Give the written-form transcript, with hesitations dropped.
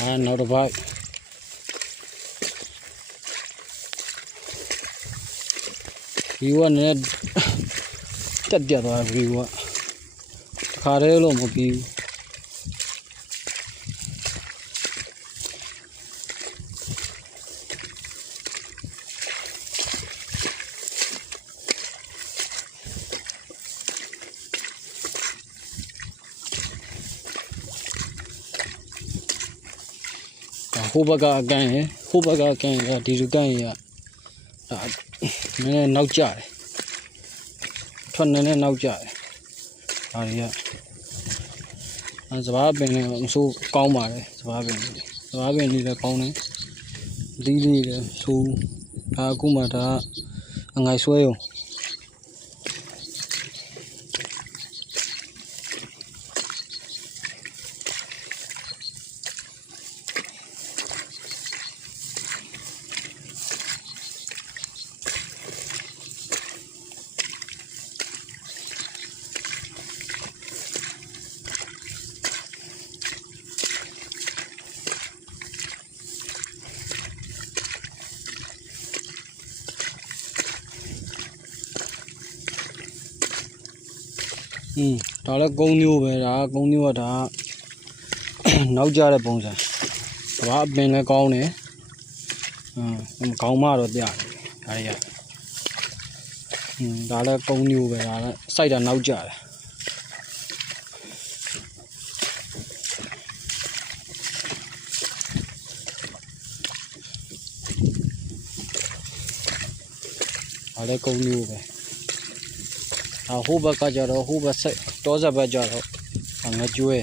နောက်တစ်ပတ်ဗီဝကလည်းတက်ပြတ်သွားဗီဝကတခါတည်းလို့မပြီးဘူးဟိုဘက်ကအကန်ရယ်ဟိုဘက်ကအကန်ရယ်ဒီလူကန်ရယ်နည်းနည်းနောက်ကျတယ်ထွက်နည်းနည်းနောက်ကျတယ်ဒါတွေကစဘာပင်လည်းမဆိုးကောင်းပါတယ်စဘာပင်လေးလည်းကောင်းတယ်ဒီလေးလည်းဆိုးဒါအခုမှဒါအငိုက်ဆွဲရုံဒါလည်းကုန်းမျိုးပဲဒါကုန်းမျိုးကဒါနောက်ကျတဲ့ပုံစံစဘာအပင်လည်းကောင်းတယ်ခေါင်းမတော့ပြတယ်ဒါတွေကဒါလည်းကုန်းမျိုးပဲဒါလည်းစိုက်တာနောက်ကျတယ်ဒါလည်းကုန်းမျိုးပဲဟိုဘက်ကကြတော့ဟိုဘက်ဆက်တောဆက်ဘက်ကြတော့ငါကျွဲ